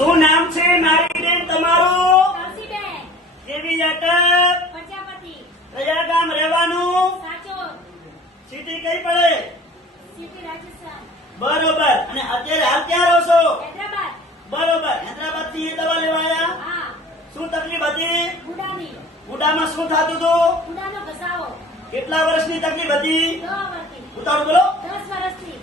શું નામ છે મારી બેન તમારું? કૌશીબેન. કેવી અટક? પ્રજાપતિ. કયા ગામ રહેવાનું? સાચોર. સિટી કઈ પડે? સિટી રાજસ્થાન. બરોબર. અને અત્યારે હાલ ક્યાં રહો છો? હૈદરાબાદ. બરોબર. હૈદરાબાદ થી દવા લેવા આયા? હા. શું તકલીફ હતી? ગુડાની. ગુડામાં શું થતું હતું? ગુડાનો ઘસાવો. કેટલા વર્ષની તકલીફ હતી? 10 વર્ષથી. ઉતાવળ બોલો. 10 વર્ષથી.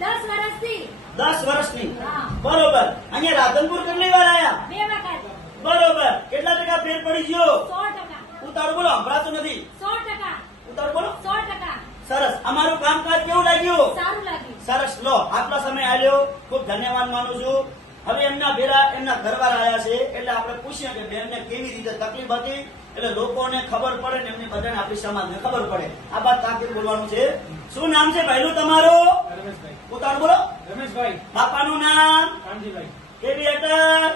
10 વર્ષથી. 10 વર્ષની. હા. બરોબર. અહીંયા રાધનપુર કેટલી વાર આયા? 2 વખત. બરોબર. કેટલા ટકા ફેર પડી ગયો? 100%. ઉતાવળ બોલો. સંભળાતું નથી. 100%. ઉતાવળ બોલો. 100%. સરસ. અમારું કામકાજ કેવું લાગ્યું? સારું લાગ્યું. સરસ. લો, આટલો સમય આલ્યો, ખૂબ ધન્યવાદ માનું છું. હવે એમના ભેરા એમના ઘરવાળા આવ્યા છે, એટલે આપણે પૂછીએ કે બેનને કેવી રીતે તકલીફ હતી, એટલે લોકોને ખબર પડે ને એમની બધાને આપણી સમાજને ખબર પડે. આ વાત તાકીદ બોલવાનું છે. શું નામ છે ભાઈનું તમારું? રમેશભાઈ. ઉતાવળ બોલો. રમેશભાઈ. બાપાનું નામ? કાનજીભાઈ. કેવી અટક?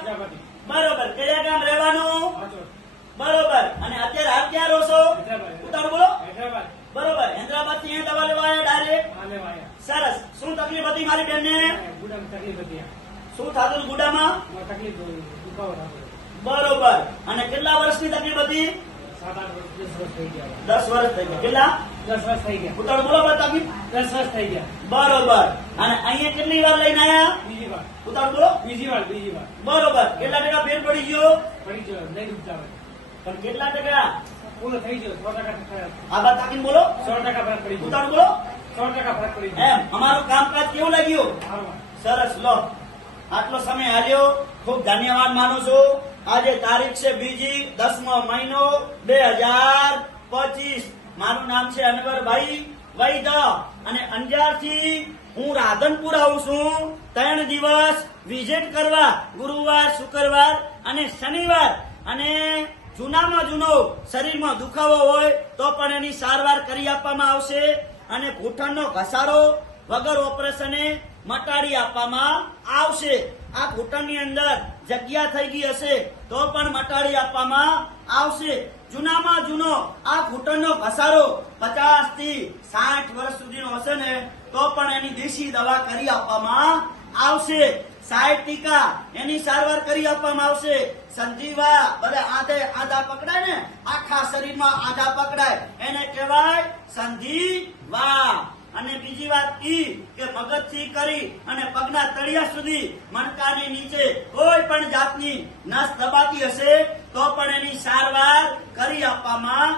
પ્રજાપતિ. બરોબર. કયા ગામ રહેવાનું? સાચોર. બરોબર. અને અત્યારે હાલ ક્યાં રહો છો? હૈદરાબાદ. ઉતાવળ બોલો. હૈદરાબાદ. બરોબર. હૈદરાબાદ થી અહીંયા દવા લેવા આવ્યા ડાયરેક્ટ? આ લેવા આયા. સરસ. શું તકલીફ હતી મારી બેનને? ગુડામાં તકલીફ હતી. શું થતું હતું ગુડામાં? એમાં તકલીફ દુખાવો થતો. બરોબર. અને કેટલા વર્ષની તકલીફ હતી? 7-8 વર્ષ થઈ ગયા. 10 વર્ષ થઈ ગયા. કેટલા? 10 વર્ષ થઈ ગયા. ઉતાવળ બોલો બરાબર તકલીફ. 10 વર્ષ થઈ ગયા. બરોબર. અને અહીંયા કેટલી વાર લઈને આયા? બીજી વાર. ઉતાવળ બોલો. બીજી વાર. બીજી વાર. બરોબર. કેટલા ટકા ફેર પડી ગયો? પડી ગયો. નહીં દુખતા હોય. પણ કેટલા ટકા? પૂરો થઈ ગયો. 100% આ વાત તાકીને બોલો. 100% ફરક પડી ગયો. ઉતાવળ બોલો. 100% ફરક પડી ગયો. એમ અમારું કામકાજ કેવું લાગ્યું? સારું. સરસ. લો, આટલો સમય હાલ્યો, ખૂબ ધન્યવાદ માનું છું. આજે તારીખ છે 10મો મહિનો 2025. મારું નામ છે અનવરભાઈ વૈદ અને અંજારથી હું રાધનપુર આવું છું 3 દિવસ વિઝિટ કરવા, ગુરુવાર, શુક્રવાર અને શનિવાર. અને જૂનામાં જૂનો શરીરમાં દુખાવો હોય તો પણ એની સારવાર કરી આપવામાં આવશે. અને ઘૂંટણનો ઘસારો વગર ઓપરેશને મટાડી આપવામાં આવશે. આ ઘૂંટણની અંદર જગ્યા થઈ ગઈ હશે તો પણ મટાડી આપવામાં આવશે. જૂનામાં જૂનો આ ઘૂંટણનો ઘસારો 50 થી 60 વર્ષ સુધીનો હશે ને તો પણ એની દેશી દવા કરી આપવામાં આવશે. 60% એની સારવાર કરી આપવામાં આવશે. સંધિવા બધા આધા પકડાય ને, આખા શરીરમાં આધા પકડાય એને કહેવાય સંધિવા. અને બીજી વાત ઈ કે મગજથી કરી અને પગના તળિયા સુધી મણકાની નીચે કોઈ પણ જાતની નસ દબાતી હશે તો પણ એની સારવાર કરી આપવામાં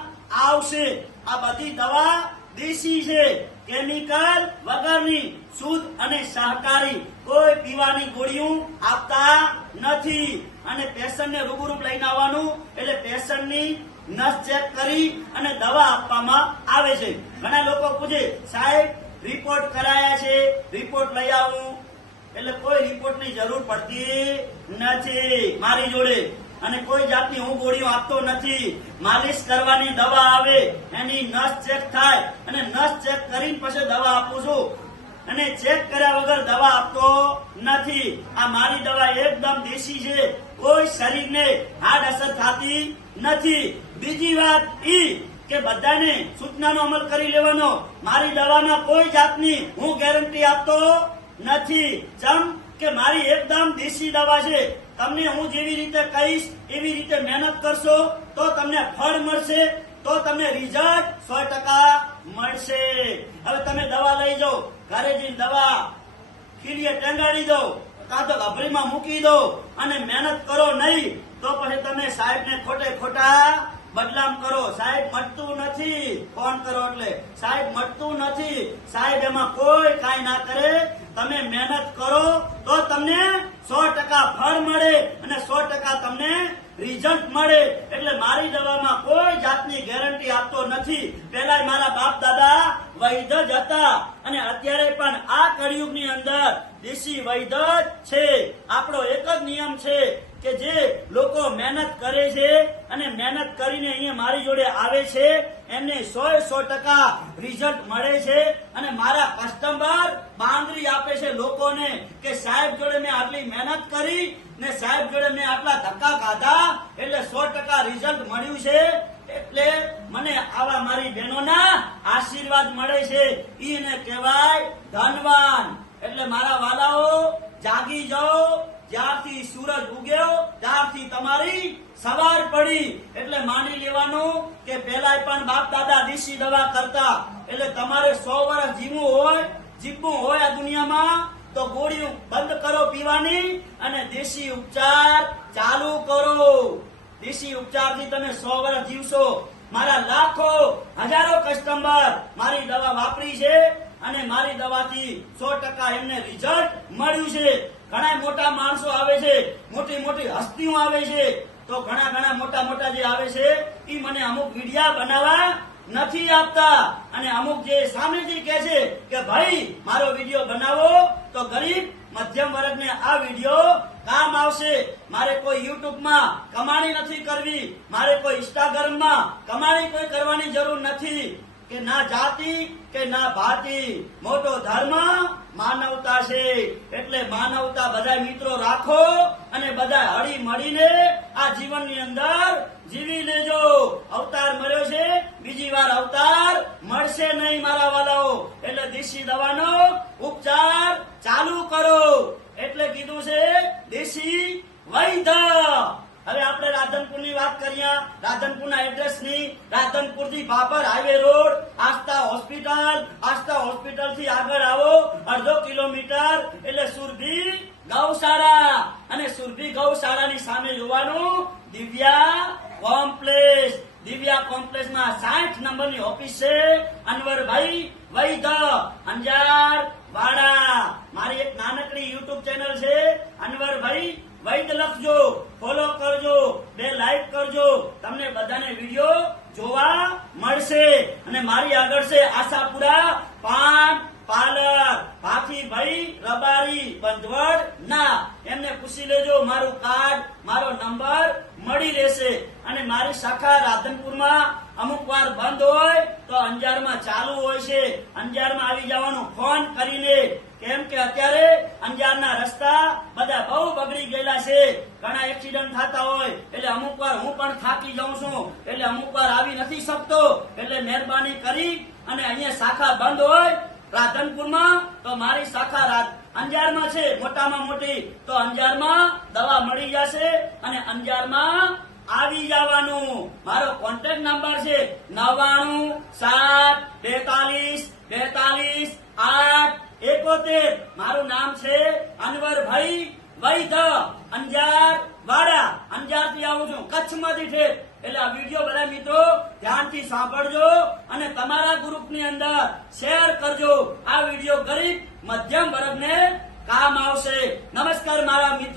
આવશે. આ બધી દવા દેશી છે, કેમિકલ વગરની, શુદ્ધ અને સહકારી. કોઈ પીવાની ગોળીઓ આપતા નથી. અને પેશન્ટને રૂબરૂ લઈને આવવાનું, એટલે પેશન્ટની નસ ચેક કરી અને દવા આપવામાં આવે છે. ઘણા લોકો પૂછે, સાહેબ રિપોર્ટ કરાયા છે, રિપોર્ટ લઈ આવું? એટલે કોઈ રિપોર્ટની જરૂર પડતી નથી મારી જોડે. અને કોઈ જાતની હું ગોળીઓ આપતો નથી. માલિશ કરવાની દવા આવે, એની નસ ચેક થાય અને નસ ચેક કરીને પછી દવા આપું છું. અને ચેક કર્યા વગર દવા આપતો નથી. આ મારી દવા એકદમ દેશી છે, કોઈ શરીરને હાર્ડ અસર થતી નથી. બીજી વાત ઈ કે બધાને સૂચનાનો અમલ કરી લેવાનો. મારી દવામાં કોઈ જાતની હું ગેરંટી આપતો નથી. ચમ કે મારી એકદમ દેશી દવા છે. તમને હું જેવી રીતે કહીશ એવી રીતે મહેનત કરશો તો તમને ફળ મળશે, તો તમને રિઝલ્ટ 100% મળશે. હવે તમે દવા લઈ જાઓ, ઘરે જઈને દવા ખીલીએ ટેંગાડી દો, કાં તો ગભરીમાં મૂકી દો અને મહેનત કરો નહીં તો પછી તમે સાહેબને ખોટે ખોટા બદનામ કરો. સાહેબ મટતું નથી, ફોન કરો એટલે સાહેબ મટતું નથી. સાહેબ એમાં કોઈ કાંઈ ના કરે. તમે મહેનત કરો તો તમને 100% ફળ મળે અને 100% તમને રિઝલ્ટ મળે. એટલે મારી દવામાં કોઈ જાતની ગેરંટી આપતો નથી. પહેલા મારા બાપ દાદા વૈદ જ હતા અને અત્યારે પણ આ કળિયુગની અંદર દેશી વૈદ જ છે. આપણો એક જ નિયમ છે કે જે લોકો મહેનત કરે છે અને મહેનત કરીને અહીંયા મારી જોડે આવે છે એમને 100% રિઝલ્ટ મળે છે. અને મારા કસ્ટમર બાંધરી આપે છે લોકોને કે સાહેબ જોડે મેં આટલી મહેનત કરી ને સાહેબ જોડે મેં આટલા ધક્કા ખાધા એટલે 100% રિઝલ્ટ મળ્યું છે. એટલે મને આવા મારી બહેનોના આશીર્વાદ મળે છે. એને કહેવાય ધનવાન. એટલે મારા વાલાઓ જાગી જાઓ. જ્યારથી સૂરજ સૂરજ ઉગ્યો ત્યારથી તમારી સવાર પડી. એટલે માની લેવાનું કે પેલા પણ બાપ દાદા દેશી દવા કરતા. એટલે તમારે 100 વર્ષ જીવવું હોય આ દુનિયામાં તો ગોળીઓ બંધ કરો પીવાની અને દેશી ઉપચાર ચાલુ કરો. દેશી ઉપચારથી તમે 100 વર્ષ જીવશો. મારા લાખો હજારો કસ્ટમર મારી દવા વાપરી છે અને મારી દવાથી 100% એમને રિઝલ્ટ મળ્યું છે. ઘણા મોટા માણસો આવે છે, મોટી મોટી હસ્તીઓ આવે છે, તો ઘણા મોટા જે આવે છે એ મને અમુક વિડિયા બનાવવા નથી આપતા અને અમુક જે સામેથી કહે છે કે ભાઈ મારો વિડિયો બનાવો તો ગરીબ મધ્યમ વર્ગને આ વિડિયો કામ આવશે. મારે કોઈ યુટ્યુબમાં કમાણી નથી કરવી, મારે કોઈ ઇન્સ્ટાગ્રામમાં કમાણી કોઈ કરવાની જરૂર નથી કે ના જાતિ કે ના ભાતિ. મોટો ધર્મ માનવતા છે. એટલે માનવતા બધા મિત્રો રાખો અને બધા હળી મળીને આ જીવનની અંદર જીવી લેજો. અવતાર મળ્યો છે, બીજી વાર અવતાર મળશે નહીં મારા વાલાઓ. એટલે દેશી દવાનો ઉપચાર ચાલુ કરો. એટલે કીધું છે દેશી વૈદ્ય. હવે આપણે રાધનપુરની વાત કરીએ. રાધનપુરના એડ્રેસની, રાધનપુરથી બાબર હાઈવે રોડ આસ્થા હોસ્પિટલ થી આગળ આવો 1/2 કિલોમીટર એટલે સુરભી ગૌશાળા. અને સુરભી ગૌશાળાની સામે જોવાનું દિવ્યા કોમ્પ્લેક્સમાં 60 નંબરની ઓફિસ છે. અનવરભાઈ વૈદ્ય, અંજાર વાડા. મારી એક નાનકડી યુટ્યુબ ચેનલ છે અનવરભાઈ વૈદ્ય. લખજો, ફોલો કરજો, 2 લાઈક કરજો. તમને બધાને વિડીયો જોવા મળશે. અને મારી આગળ છે આશાપુરા પાન પાર્લર, ભાથીભાઈ રબારી બંધવડ ના. એમને પૂછી લેજો, મારું કાર્ડ મારો નંબર મળી રહેશે. અને મારી શાખા રાધનપુરમાં અમુક વાર બંધ હોય તો અંજારમાં ચાલુ હોય છે. અંજારમાં આવી જવાનું ફોન કરીને. કેમ કે અત્યારે અંજારના રસ્તા બધા બહુ બગડી ગયેલા છે. ઘણા એક્સિડન્ટ થતા હોય એટલે અમુક વાર હું પણ થાકી જાઉં છું, એટલે અમુક વાર આવી નથી શકતો. એટલે મહેરબાની કરી અને અહીંયા શાખા બંધ હોય રાધનપુરમાં તો મારી શાખા અંજારમાં છે મોટામાં મોટી, તો અંજારમાં દવા મળી જશે અને અંજારમાં આવી જવાનું. મારો કોન્ટેક્ટ નંબર છે 99724242 મારું નામ છે અનવરભાઈ વૈદ્ય, અંજાર વાડા. અંજારથી આવું છું, કચ્છમાંથી છે. એટલે આ વિડીયો બધા મિત્રો ધ્યાનથી સાંભળજો અને તમારા ગ્રુપની અંદર શેર કરજો. આ વિડીયો ગરીબ મધ્યમ વર્ગને કામ આવશે. નમસ્કાર મારા મિત્રો.